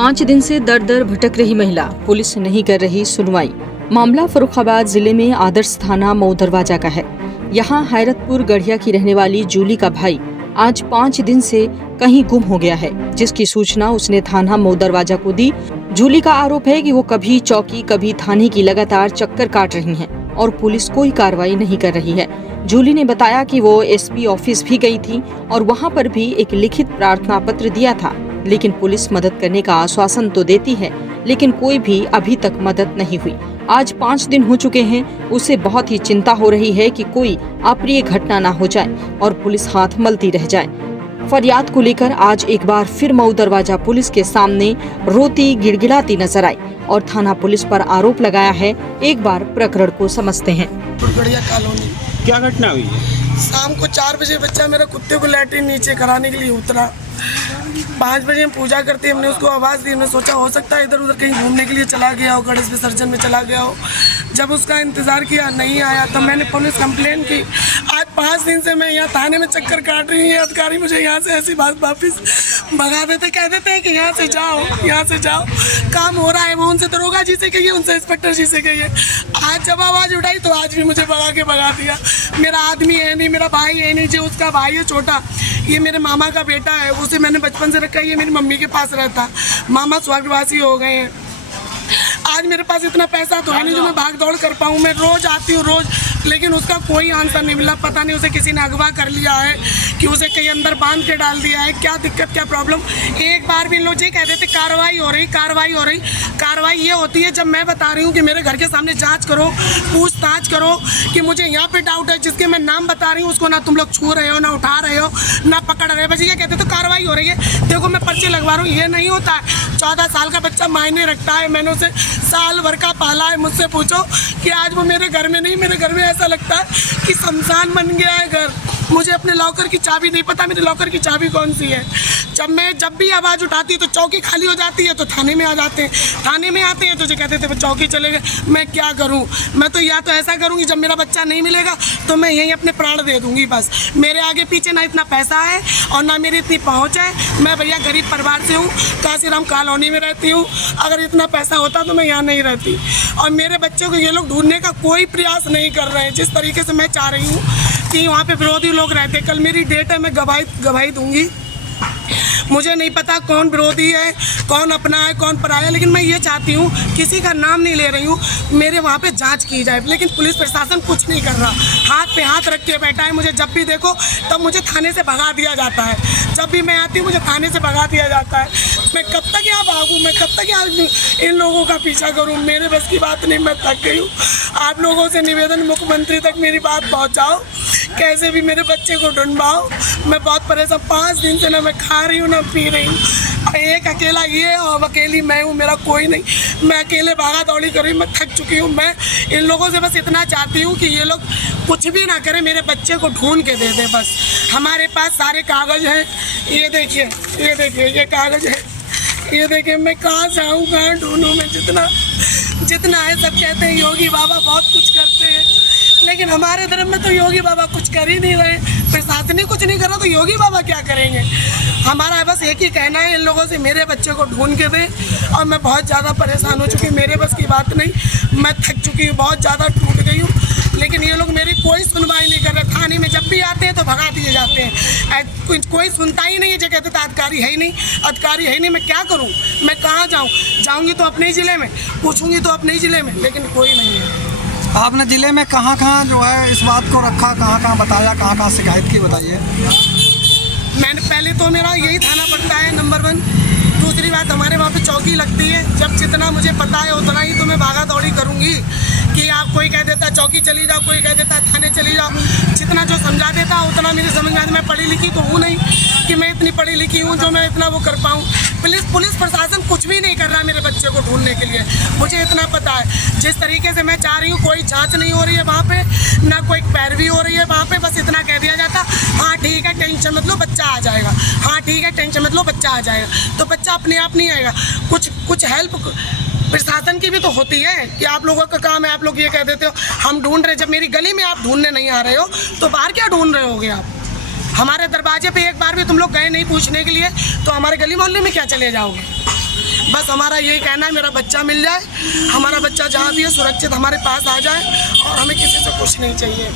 5 दिन से दर दर भटक रही महिला, पुलिस नहीं कर रही सुनवाई। मामला फर्रुखाबाद जिले में आदर्श थाना मऊ दरवाजा का है। यहाँ हैरतपुर गढ़िया की रहने वाली जूली का भाई आज 5 दिन से कहीं गुम हो गया है, जिसकी सूचना उसने थाना मऊ दरवाजा को दी। जूली का आरोप है कि वो कभी चौकी कभी थाने की लगातार चक्कर काट रही हैं और पुलिस कोई कार्रवाई नहीं कर रही है। जूली ने बताया कि वो एसपी ऑफिस भी गई थी और वहाँ पर भी एक लिखित प्रार्थना पत्र दिया था, लेकिन पुलिस मदद करने का आश्वासन तो देती है, लेकिन कोई भी अभी तक मदद नहीं हुई। आज 5 दिन हो चुके हैं। उसे बहुत ही चिंता हो रही है कि कोई अप्रिय घटना न हो जाए और पुलिस हाथ मलती रह जाए। फरियाद को लेकर आज एक बार फिर मऊ दरवाजा पुलिस के सामने रोती गिड़गिड़ाती नजर आई और थाना पुलिस पर आरोप लगाया है। एक बार प्रकरण को समझते हैं। गढ़िया कॉलोनी, क्या घटना हुई है? शाम को 4 बजे बच्चा मेरा कुत्ते को लैट्रिन नीचे कराने के लिए उतरा। 5 बजे हम पूजा करते, हमने उसको आवाज़ दी। हमने सोचा हो सकता है इधर उधर कहीं घूमने के लिए चला गया हो, गणेश विसर्जन में चला गया हो। जब उसका इंतज़ार किया नहीं आया तब मैंने पुलिस कंप्लेन की। आज 5 दिन से मैं यहाँ थाने में चक्कर काट रही हूँ। अधिकारी मुझे यहाँ से ऐसी बात वापस भगा देते, कह देते हैं कि यहाँ से जाओ, यहाँ से जाओ, काम हो रहा है। वो उनसे दरोगा जी से कहिए, उनसे इंस्पेक्टर जी से कहिए। आज जब आवाज़ उठाई तो आज भी मुझे भगा दिया। मेरा आदमी है नहीं, मेरा भाई है नहीं, जो उसका भाई है छोटा, ये मेरे मामा का बेटा है। उसे मैंने बचपन से रखा है, ये मेरी मम्मी के पास रहता। मामा स्वर्गवासी हो गए हैं। आज मेरे पास इतना पैसा तो है नहीं जो मैं भाग दौड़ कर पाऊँ। मैं रोज़ आती हूँ रोज़, लेकिन उसका कोई आंसर नहीं मिला। पता नहीं उसे किसी ने अगवा कर लिया है कि उसे कहीं अंदर बांध के डाल दिया है। क्या दिक्कत, क्या प्रॉब्लम? एक बार भी लोग ये कहते थे कार्रवाई हो रही। कार्रवाई ये होती है जब मैं बता रही हूँ कि मेरे घर के सामने जांच करो, पूछताछ करो कि मुझे यहाँ पे डाउट है, जिसके मैं नाम बता रही हूँ उसको ना तुम लोग छू रहे हो, ना उठा रहे हो, ना पकड़ रहे हो। बस ये कहते तो कार्रवाई हो रही है, देखो मैं पर्चे लगवा रहा हूँ। ये नहीं होता है। 14 साल का बच्चा मायने रखता है। मैंने उसे साल भर का पाला है। मुझसे पूछो कि आज वो मेरे घर में नहीं, मेरे घर में ऐसा लगता है कि शमशान बन गया है घर। मुझे अपने लॉकर की चाबी नहीं पता, मेरे लॉकर की चाबी कौन सी है। जब भी आवाज़ उठाती तो चौकी खाली हो जाती है तो थाने में आ जाते हैं। थाने में आते हैं तो जो कहते थे वो चौकी चले गए। मैं क्या करूं? मैं तो या तो ऐसा करूंगी, जब मेरा बच्चा नहीं मिलेगा तो मैं यहीं अपने प्राण दे दूंगी। बस मेरे आगे पीछे ना इतना पैसा है और ना मेरी इतनी पहुँच है। मैं भैया गरीब परिवार से हूँ, काशीराम कॉलोनी में रहती हूँ। अगर इतना पैसा होता तो मैं यहाँ नहीं रहती। और मेरे बच्चे को ये लोग ढूंढने का कोई प्रयास नहीं कर रहे हैं जिस तरीके से मैं चाह रही हूँ कि वहाँ पे विरोधी लोग रहते। कल मेरी डेट है, मैं गवाही दूंगी। मुझे नहीं पता कौन विरोधी है, कौन अपना है, कौन पराया है, लेकिन मैं ये चाहती हूँ, किसी का नाम नहीं ले रही हूँ, मेरे वहाँ पे जांच की जाए। लेकिन पुलिस प्रशासन कुछ नहीं कर रहा, हाथ पे हाथ रख के बैठा है। मुझे जब भी देखो तब मुझे थाने से भगा दिया जाता है। जब भी मैं आती हूँ मुझे थाने से भगा दिया जाता है। मैं कब तक यहाँ भागूँ? मैं कब तक यहाँ इन लोगों का पीछा करूँ? मेरे बस की बात नहीं, मैं थक गई हूँ। आप लोगों से निवेदन, मुख्यमंत्री तक मेरी बात पहुँचाओ, कैसे भी मेरे बच्चे को ढूंढवाओ। मैं बहुत परेशान, 5 दिन से ना मैं खा रही हूँ ना पी रही हूँ। एक अकेला ये और अकेली मैं हूँ, मेरा कोई नहीं। मैं अकेले भागा दौड़ी कर रही हूँ, मैं थक चुकी हूँ। मैं इन लोगों से बस इतना चाहती हूँ कि ये लोग कुछ भी ना करें, मेरे बच्चे को ढूंढ के दे दें बस। हमारे पास सारे कागज़ हैं, ये देखिए, ये कागज़ है, ये देखिए। मैं कहाँ से आऊँ, कहाँ ढूंढूँ? मैं जितना है सब कहते हैं योगी बाबा बहुत कुछ करते हैं, लेकिन हमारे धर्म में तो योगी बाबा कुछ कर ही नहीं रहे। प्रशासन ही कुछ नहीं कर रहा तो योगी बाबा क्या करेंगे? हमारा बस एक ही कहना है इन लोगों से, मेरे बच्चे को ढूंढ के दें। और मैं बहुत ज़्यादा परेशान हो चुकी हूँ, मेरे बस की बात नहीं। मैं थक चुकी हूँ, बहुत ज़्यादा टूट गई हूँ, लेकिन ये लोग मेरी कोई सुनवाई नहीं कर रहे। थाने में जब भी आते हैं तो भगा दिए जाते हैं। कोई सुनता ही नहीं है। जो कहते थे अधिकारी है ही नहीं, अधिकारी है ही नहीं। मैं क्या करूँ? मैं कहाँ जाऊँ? जाऊँगी तो अपने ही ज़िले में, पूछूँगी तो अपने ही ज़िले में, लेकिन कोई नहीं है। आपने ज़िले में कहाँ जो है इस बात को रखा, कहाँ बताया, कहाँ शिकायत की, बताइए। मैंने पहले तो मेरा यही थाना पड़ता है नंबर 1। दूसरी बात, हमारे वहाँ पे चौकी लगती है। जब जितना मुझे पता है उतना ही तो मैं भागा दौड़ी करूँगी कि आप कोई कह देता चौकी चली जाओ, कोई कह देता थाने चली जाओ। जितना जो समझा देता उतना मेरी समझ में आती। मैं पढ़ी लिखी तो हूँ नहीं कि मैं इतनी पढ़ी लिखी हूँ जो मैं इतना वो कर पाऊँ। पुलिस प्रशासन कुछ भी नहीं कर रहा मेरे बच्चे को ढूंढने के लिए, मुझे इतना पता है। जिस तरीके से मैं चाह रही हूँ, कोई जांच नहीं हो रही है वहाँ पे, ना कोई पैरवी हो रही है वहाँ पे। बस इतना कह दिया जाता, हाँ ठीक है टेंशन मत लो बच्चा आ जाएगा, हाँ ठीक है टेंशन मत लो बच्चा आ जाएगा। तो बच्चा अपने आप नहीं आएगा। कुछ हेल्प प्रशासन की भी तो होती है कि आप लोगों का काम है। आप लोग ये कह देते हो हम ढूंढ रहे, जब मेरी गली में आप ढूंढने नहीं आ रहे हो तो बाहर क्या ढूंढ रहे होगे आप? हमारे दरवाजे पे एक बार भी तुम लोग गए नहीं पूछने के लिए, तो हमारे गली मोहल्ले में क्या चले जाओगे? बस हमारा यही कहना है, मेरा बच्चा मिल जाए, हमारा बच्चा जहाँ भी है सुरक्षित हमारे पास आ जाए और हमें किसी से कुछ नहीं चाहिए।